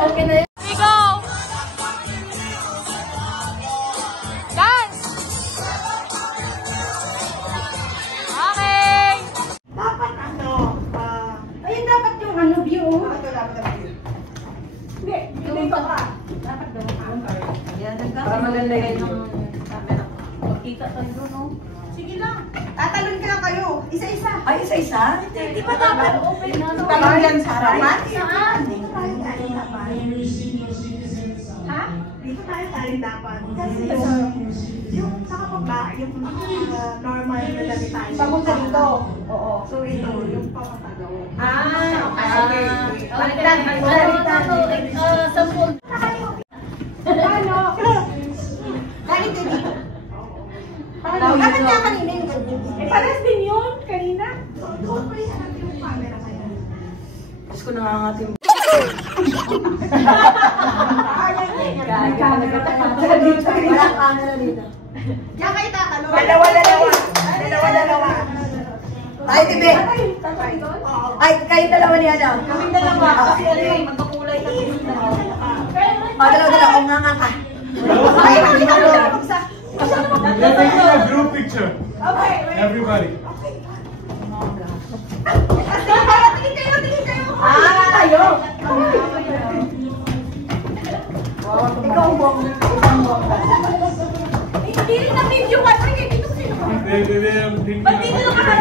Okay na yun. Go! Dance! Okay! Dapat ayun dapat yung ano, view. Ito dapat ang view. Hindi, dito ka. Dapat daw ka. Para maganda yung camera. Kita tayo doon, no? Sige lang. Tatalon ka lang kayo. Isa-isa. Ay, isa-isa? Hindi pa dapat open na. Talon yan sa harapan? Saan? Dito tayo tayo dapat. Ha? Dito tayo tayo dapat. Kasi yung nakapaba, yung normal na dami tayo. Papunta dito. Oo. So ito, yung papunta doon. Okay. Baliktad. Sampung. Ano? Galit din dito. Bakit nga kanina yung ganyan? Pares din yun, kanina. Doon pa rin natin yung camera kaya. Diyos ko nangangatim. Walang camera dito. Diyan kayo tatanong. Dalawa. Ay, tibi. Ay, kayo dalawa niya daw. Kaming dalawa. Kasi ano yung magkakulay kami yung dalawa. Dalawa. O nga ka. Ay, nakita mo. We're taking a group picture. Okay. Everybody. Tingin kayo. Tayo. Ikaw ang buong. Hindi rin na video ka. Dito sino ka? They are thinking.